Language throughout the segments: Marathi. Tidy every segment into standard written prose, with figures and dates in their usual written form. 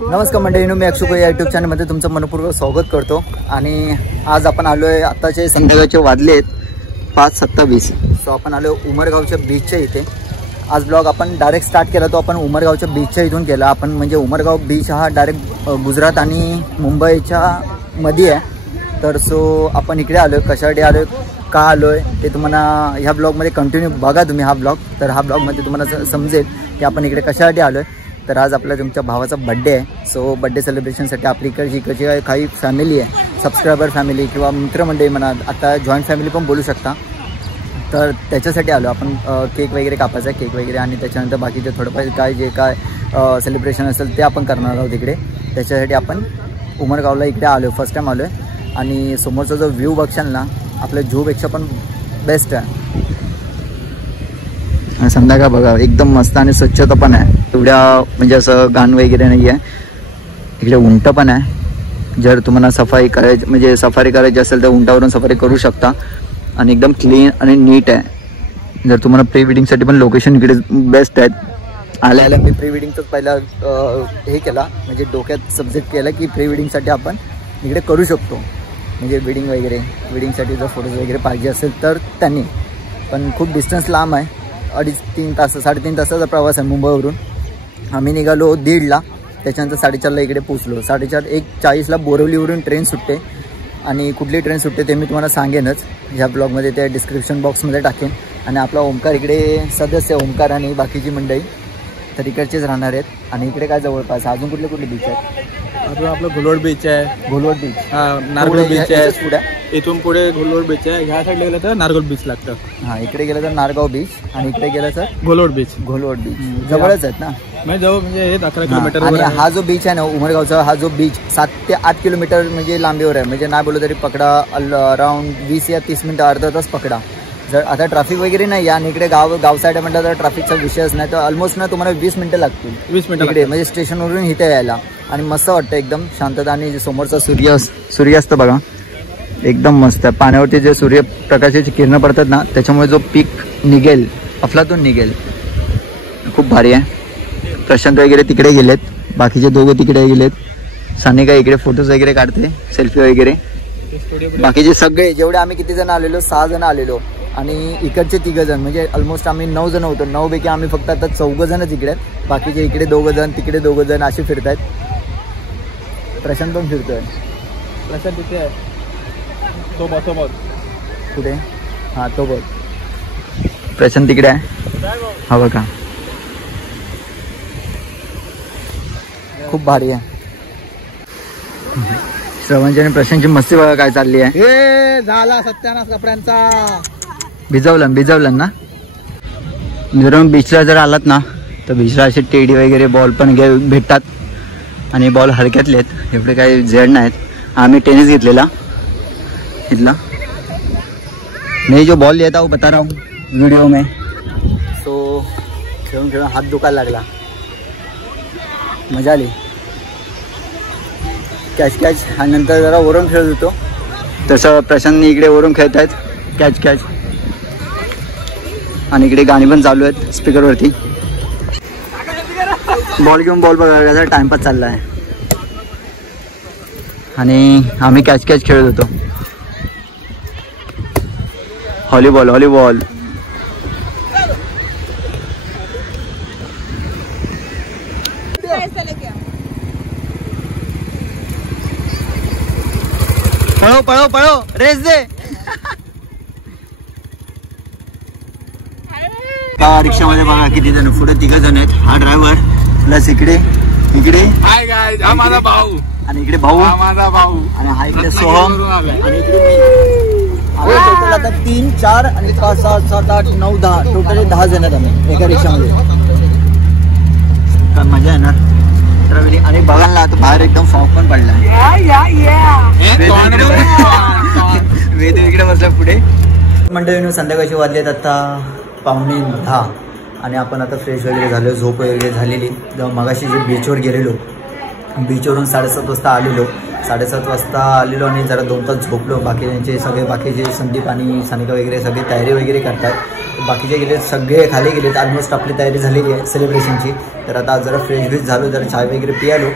नमस्कार मंडळींनो, मी अक्षुक या यूट्यूब चॅनलमध्ये तुमचं मनपूर्वक स्वागत करतो. आणि आज आपण आलो आहे, आत्ताचे संध्याकाळचे वाजले आहेत 5:27. सो आपण आलो उमरगावच्या बीचच्या इथे. आज ब्लॉग आपण डायरेक्ट स्टार्ट केला तो आपण उमरगावच्या बीचच्या इथून केला. आपण म्हणजे उमरगाव बीच हा डायरेक्ट गुजरात आणि मुंबईच्या मध्ये आहे. तर सो आपण इकडे आलो आहे. कशासाठी आलो आहे, का आलो आहे ते तुम्हाला ह्या ब्लॉगमध्ये कंटिन्यू बघा तुम्ही हा ब्लॉग. तर हा ब्लॉगमध्ये तुम्हाला समजेल की आपण इकडे कशासाठी आलो आहे. तर आज आपल्या तुमच्या भावाचा बड्डे आहे. सो बड्डे सेलिब्रेशनसाठी आपली इकडची काही फॅमिली आहे, सबस्क्रायबर फॅमिली किंवा मित्रमंडळी म्हणा, आता जॉईंट फॅमिली पण बोलू शकता. तर त्याच्यासाठी आलो आपण. केक वगैरे कापायचा आहे, केक वगैरे, आणि त्याच्यानंतर बाकीचे थोडंफार जे काय सेलिब्रेशन असेल ते आपण करणार आहोत इकडे. त्याच्यासाठी आपण उमरगावला इकडे आलो, फर्स्ट टाईम आलो आहे. आणि समोरचा जो व्ह्यू बघशाल ना, आपल्या झूपेक्षा पण बेस्ट आहे. संध्याकाळ बघा एकदम मस्त आणि स्वच्छता पण आहे. एवढ्या म्हणजे असं घाण वगैरे नाही आहे. इकडे उंट पण आहे. जर तुम्हाला सफारी करायची असेल तर उंटावरून सफारी करू शकता. आणि एकदम क्लीन आणि नीट आहे. जर तुम्हाला प्री वेडिंगसाठी पण लोकेशन इकडे बेस्ट आहेत. आल्या मी प्री वेडिंगचाच पहिला हे केला, म्हणजे डोक्यात सब्जेक्ट केला की प्री वेडिंगसाठी आपण इकडे करू शकतो. म्हणजे वेडिंगसाठी जर फोटोज वगैरे पाहिजे असेल तर त्यांनी. पण खूप डिस्टन्स लांब आहे, 2.5-3 तास 3.5 तासाचा प्रवास आहे मुंबईवरून. आम्ही निघालो 1:30ला, त्याच्यानंतर 4:30ला इकडे पोचलो. 4:40ला बोरिवलीवरून ट्रेन सुटते. आणि कुठली ट्रेन सुटते ते मी तुम्हाला सांगेनच ह्या ब्लॉगमध्ये, ते डिस्क्रिप्शन बॉक्समध्ये टाकेन. आणि आपला ओमकार इकडे सदस्य, ओमकार आणि बाकीची मंडळी तर इकडचेच राहणार आहेत. आणि इकडे काय जवळपास अजून कुठले बीच आहेत? अजून आपलं घोलवड बीच आहे. घोलवड बीच, नारगोल बीच आहे. इथून पुढे घोलवड बीच आहे. ह्या साईडला गेलं तर नारगोल बीच लागतं. हां, इकडे गेलं तर नारगाव बीच आणि इकडे गेलं तर घोलवड बीच. घोलवड बीच जवळच आहेत ना, म्हणजे जवळ म्हणजे 11 किलोमीटर. आणि हा जो बीच आहे ना उमरगावचा, हा जो बीच 7 ते 8 किलोमीटर म्हणजे लांबीवर आहे. म्हणजे नाही बोललं तरी पकडा अराउंड 20 या 30 मिनटं, अर्धा तास पकडा. जर आता ट्रॅफिक वगैरे नाही आणि इकडे गाव साईड म्हटलं तर ट्रॅफिकचा विषयच नाही. तर ऑलमोस्ट ना तुम्हाला 20 मिनटं लागतील. 20 मिनटं इकडे म्हणजे स्टेशनवरून इथे यायला. आणि मस्त वाटतं एकदम शांतता. आणि समोरचा सूर्यास्त बघा एकदम मस्त आहे. पाण्यावरती जे सूर्यप्रकाशाची किरणं पडतात ना, त्याच्यामुळे जो पीक निघेल, अफलातून निघेल, खूप भारी आहे. प्रशांत वगैरे तिकडे गेलेत, बाकीचे दोघं तिकडे गेलेत. सानिका इकडे फोटोज वगैरे काढते, सेल्फी वगैरे. बाकीचे सगळे जेवढे आम्ही किती जण आलेलो, 6 जण आलेलो. आणि इकडचे 3 जण, म्हणजे ऑलमोस्ट आम्ही 9 जण होतो. 9 पैकी आम्ही फक्त आता 4 जणच इकडे आहेत. बाकीचे इकडे 2 जण, तिकडे 2 जण असे फिरत आहेत. प्रशांत पण फिरतोय. प्रशांत तिथे आहे, सोबत कुठे? हां, तो बघ, प्रशांत तिकडे आहे. हा बघा, खूप भारी आहे. श्रवणची आणि प्रशांतची मस्ती बघा काय चालली आहे. हे झाला सत्यानाश कपड्यांचा. भिजवलं ना. मित्रांनो, बीचला जर आलात ना तर बीचला असे टेडी वगैरे बॉल पण भेटतात. आणि बॉल हलक्यातले आहेत, एवढे काही जड नाहीत. आम्ही टेनिस घेतलेला इथला. मैं जो बॉल लिया था वो बता रहा हूँ वीडियो में. सो खेळून हात दुखायला लागला, मजा आली. कॅच आणि नंतर जरा वरून खेळत होतो. तसं प्रशांतने इकडे वरून खेळत आहेत कॅच. आणि इकडे गाणी पण चालू आहेत स्पीकरवरती. बॉल घेऊन बॉल बघायला टाइमपास चालला आहे. आणि आम्ही कॅच खेळत होतो. व्हॉलीबॉल पळो रेस दे. रिक्षामध्ये बघा किती जण, पुढे 3 जण आहेत. हा ड्रायव्हर प्लस इकडे हाय गाइस, हा माझा भाऊ. आणि इकडे भाऊ, हा माझा भाऊ. आणि हा इकडे सोहम. आणि इकडे टोटल आता 3, 4 आणि 5, 6, 7, 8, 9, 10 टोटली 10 जण आहेत आम्ही एका रिक्षामध्ये. काय मजा येणार. आणि बघायला ना आता बाहेर एकदम फॉग पण पडला. वेद इकडे बसला पुढे. मंडळींनो, संध्याकाळची वाजलेत आता 9:45. आणि आपण आता फ्रेश वगैरे झालो, झोप वगैरे झालेली. जेव्हा मगाशी जे बीचवर गेलेलो, बीचवरून 7:30 वाजता आलेलो. 7:30 वाजता आलेलो आणि जरा 2 तास झोपलो. बाकीचे संदीप आणि सानिका वगैरे सगळे तयारी वगैरे करतात. बाकीचे गेले सगळे खाली गेलेत. ऑलमोस्ट आपली तयारी झालेली आहे सेलिब्रेशनची. तर आता जरा फ्रेश झालो, जरा चाय वगैरे पियालो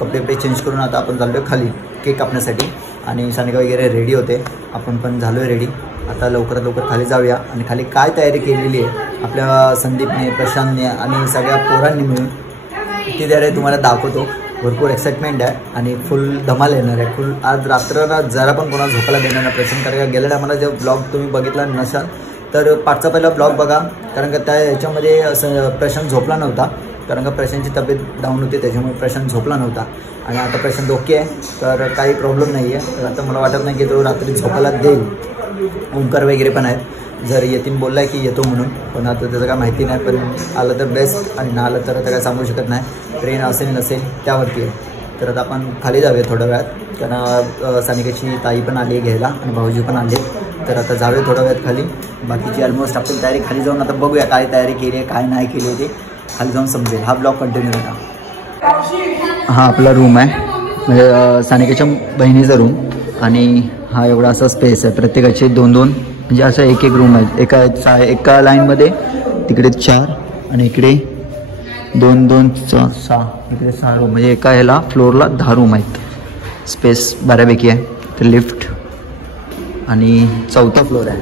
कपडे चेंज करून आता आपण चाललो आहे खाली केक कापण्यासाठी आणि सानिका वगैरे रेडी होते, आपण पण झालो आहे रेडी. आता लवकरात लवकर खाली जाऊया आणि खाली काय तयारी केलेली आहे आपल्या संदीपने, प्रशांतने आणि सगळ्या पोरांनी मिळून ती तयारी तुम्हाला दाखवतो. भरपूर एक्साइटमेंट आहे आणि फुल धमाल येणार आहे. फुल आज रात्र जरा पण कोणाला झोपायला देणार नाही प्रशांत, कारण का गेल्या टायमाला जो ब्लॉग तुम्ही बघितला नसाल तर पाठचा पहिला ब्लॉग बघा, कारण का त्या याच्यामध्ये असं प्रशांत झोपला नव्हता, कारण का प्रशांतची तब्येत डाऊन होती त्याच्यामुळे प्रशांत झोपला नव्हता. आणि आता प्रशांत ओके आहे, तर काही प्रॉब्लेम नाही आहे. तर आता मला वाटत नाही की तो रात्री झोपायला देईल. ओंकार वगैरे पण आहेत, जर यतीन बोलला आहे की येतो म्हणून, पण आता त्याचं काय माहिती नाही. पण आलं तर बेस्ट आणि ना आलं तर आता काय सांगू शकत नाही. ट्रेन असेल नसेल त्यावरती आहे. तर आता आपण खाली जाऊया थोड्या वेळात, कारण सानिकाची ताई पण आली आहे घ्यायला आणि भाऊजी पण आले. तर आता जाऊया थोड्या वेळात खाली. बाकीची ऑलमोस्ट आपण तयारी खाली जाऊन आता बघूया काय तयारी केली आहे काय नाही केली आहे, ते खाली जाऊन समजेल. हा ब्लॉग कंटिन्यू करा. हा आपला रूम आहे, म्हणजे सानिकाच्या बहिणीचा रूम. आणि हा एवढा असा स्पेस आहे, प्रत्येकाचे 2-2 म्हणजे असं एक रूम आहे. एका लाईनमध्ये तिकडे 4 आणि इकडे 2-2 6 इकडे 6 रूम, म्हणजे एका ह्याला फ्लोअरला 10 रूम आहेत. स्पेस बऱ्यापैकी आहे. तर लिफ्ट आणि 4था फ्लोअर आहे.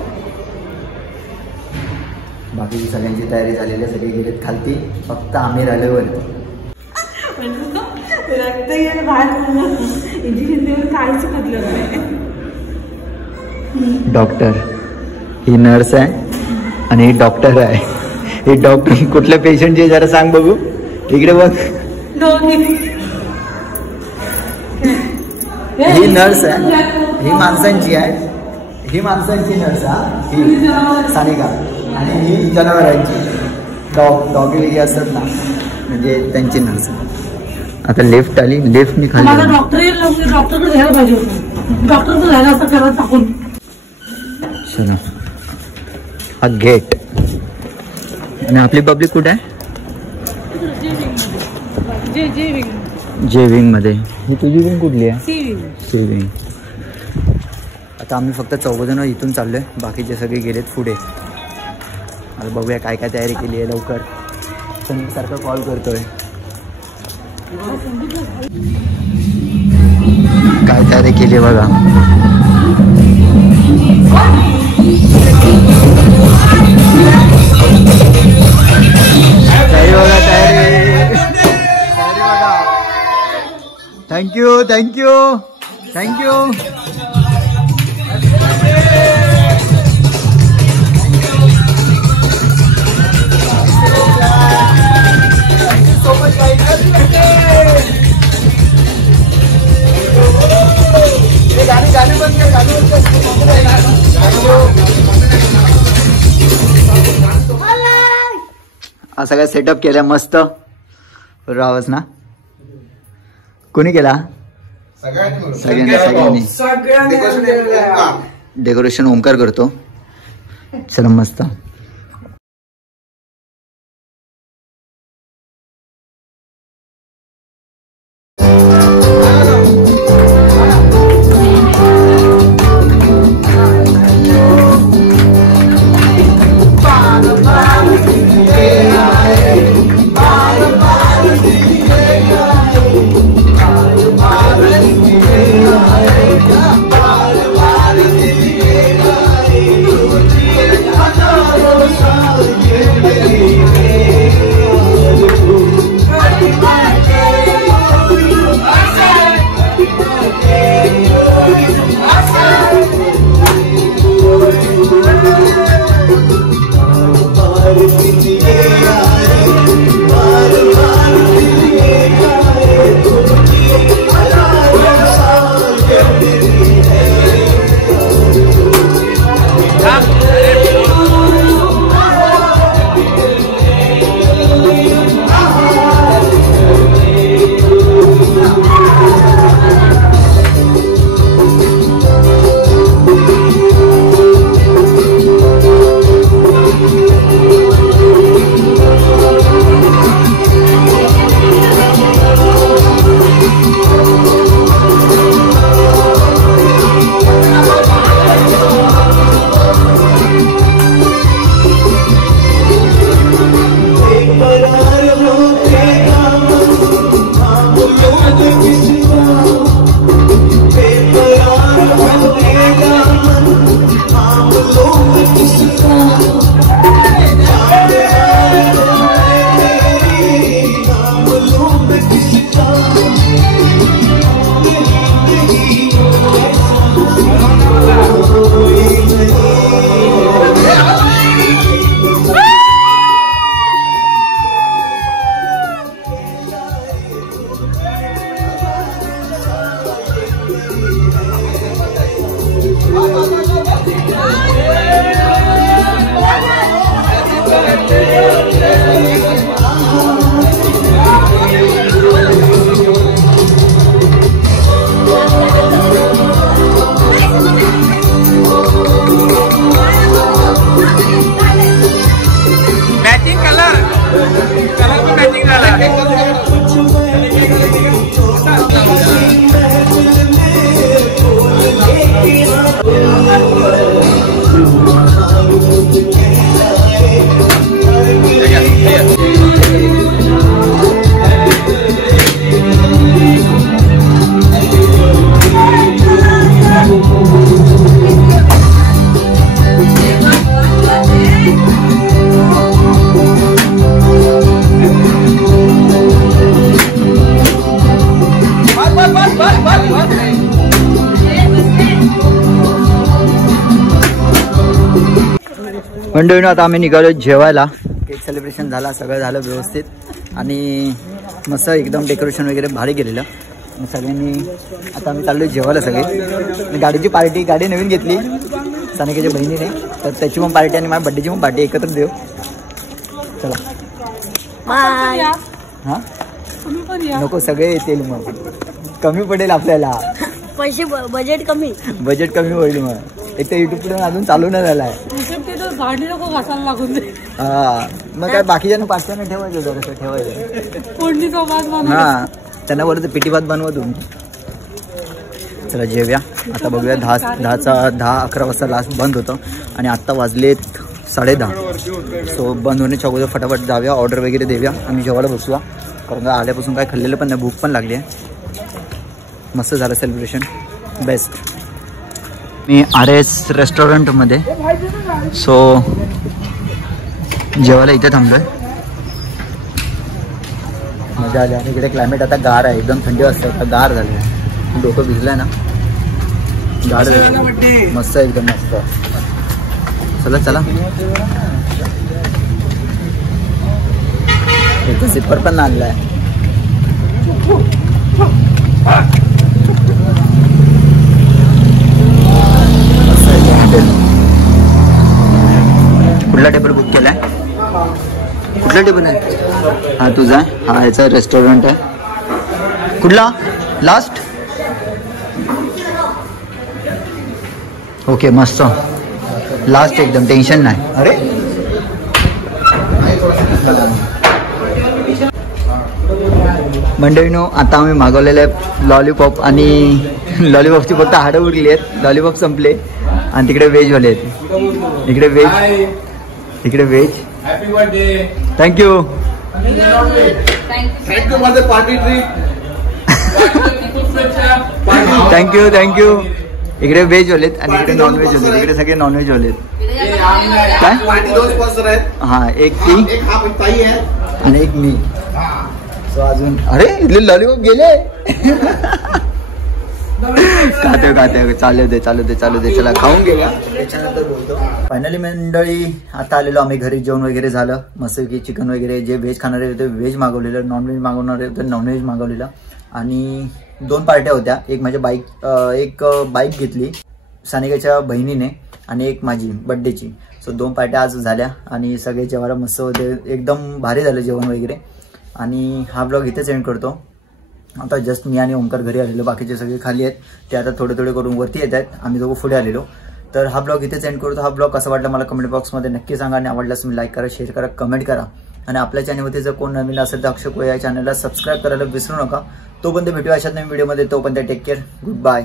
बाकीची सगळ्यांची तयारी झालेली आहे, सगळे गेलेत खालती, फक्त आम्ही राहिले वरती. डॉक्टर ही नर्स आहे आणि ही डॉक्टर आहे. ही डॉक्टर कुठल्या पेशंटची जरा सांग बघू, इकडे बघ. ही नर्स आहे, ही माणसांची आहे, ही माणसांची नर्स आहे ही सानिका, आणि ही जनावरांची डॉगी असतात ना, म्हणजे त्यांची नर्स. आता लिफ्ट आली, लिफ्टनी खाली डॉक्टरकडे घ्यायला पाहिजे होतं, डॉक्टरकडे घ्यायला असं करत टाकून. चला हा गेट. आणि आपली पब्लिक कुठे आहे? जे विंग मध्ये. ही तुझी विंग कुठली आहे? C wing. आता आम्ही फक्त 4 इथून चाललोय, बाकीचे सगळे गेलेत पुढे. आता बघूया काय काय तयारी केली आहे. लवकर संदीप सारखा कॉल करतोय. काय तयारी केली बघा. तयारी बघा, तयारी बघा. Thank you thank you thank you. हा सगळा सेटअप केला मस्त. रावस ना कोणी केला? सगळ्यांनी. डेकोरेशन ओंकार करतो. चला मस्त. मंडळीनं आता आम्ही निघालो जेवायला. केक सेलिब्रेशन झाला, सगळं झालं व्यवस्थित आणि मस्त एकदम डेकोरेशन वगैरे भारी केलेलं. सगळ्यांनी आता आम्ही चाललो जेवायला सगळे. गाडीची पार्टी, गाडी नवीन घेतली सानिकाच्या बहिणीने, तर त्याची पण पार्टी आणि माझ्या बड्डेची पण पार्टी एकत्र देऊ. चला हां नको, सगळे येतील मग कमी पडेल आपल्याला पैसे, बजेट कमी होईल. मग एक तर युट्यूब पुढे अजून चालू नाही झालाय. भांडी नको घासायला लागून दे. हा मग काय बाकीच्यांना पाचव्यानं ठेवायचं, जरा ठेवायचं फोडणीचा भात बनव. हा त्यांना वरती पिठी भात बनवा तुम्ही. चला जेव्या आता बघूया. 10-11 वाजता लास्ट बंद होतं आणि आत्ता वाजलेत 10:30. सो बंद होण्याच्या अगोदर फटाफट जाऊया, ऑर्डर वगैरे देऊया आणि जेवायला बसूया. कारण का आल्यापासून काय खाल्लेलं पण नाही, भूक पण लागली आहे. मस्त झालं सेलिब्रेशन, बेस्ट. मी RS रेस्टॉरंटमध्ये. सो जेवायला इथे थांबलोय. मजा आली. आणि इकडे क्लायमेट आता गार आहे, एकदम थंडी वाजते, आता गार झालं. डोकं भिजलंय ना, गार झालं मस्त, एकदम मस्त. चला चला, इथे सिपर पण आणलाय. कुठला टेबल बुक केलाय? कुठला टेबल आहे हा तुझा? हा ह्याचा रेस्टॉरंट आहे. कुठला लास्ट? ओके मस्त, लास्ट एकदम टेन्शन नाही. अरे मंडळीनो आता आम्ही मागवलेले लॉलीपॉप आणि लॉलीपॉपची फक्त हाडं उरली आहेत. लॉलीपॉप संपले आणि तिकडे व्हेजवाले आहेत. इकडे veg. Happy birthday. Thank you. Thank you. इकडे व्हेज वालेत आणि इकडे नॉनव्हेज होते. इकडे सगळे नॉनव्हेज वालेत. काय? हा एक ती आणि एक मी. सो अजून अरे इथले लॉलीपॉप गेले. खाते चालू दे चला खाऊन घेऊया, त्याच्यानंतर बोलतो. फायनली मंडळी आता आलेलो आम्ही घरी. जेवण वगैरे झालं मस्त की. चिकन वगैरे जे व्हेज खाणारे होते व्हेज मागवलेलं, नॉनव्हेज मागवणारे होते नॉनव्हेज मागवलेलं. आणि 2 पार्ट्या होत्या. एक माझ्या बाईक घेतली सानिकाच्या बहिणीने आणि एक माझी बड्डेची. सो 2 पार्ट्या आज झाल्या आणि सगळे जेवायला मस्त होते, एकदम भारी झालं जेवण वगैरे. आणि हा ब्लॉग इथेच एंड करतो. आता जस्ट मी आणि ओमकार घरी आलेलो, बाकीचे सगळे खाली आहेत. ते आता थोडे करून वरती येत आहेत, आम्ही दोघं पुढे आलेलो. तर हा ब्लॉग इथेच एंड करतो. हा ब्लॉग कसा वाटला मला कमेंट बॉक्समध्ये नक्की सांगा. आणि आवडल्यास तुम्ही लाईक करा, शेअर करा, कमेंट करा. आणि आपल्या चॅनलमध्ये जर कोण नवीन असेल तर अक्षय कोया या चॅनलला सबस्क्राईब करायला विसरू नका. तोपर्यंत भेटूया अशाच नवीन व्हिडिओमध्ये. तोपर्यंत टेक केअर, गुड बाय.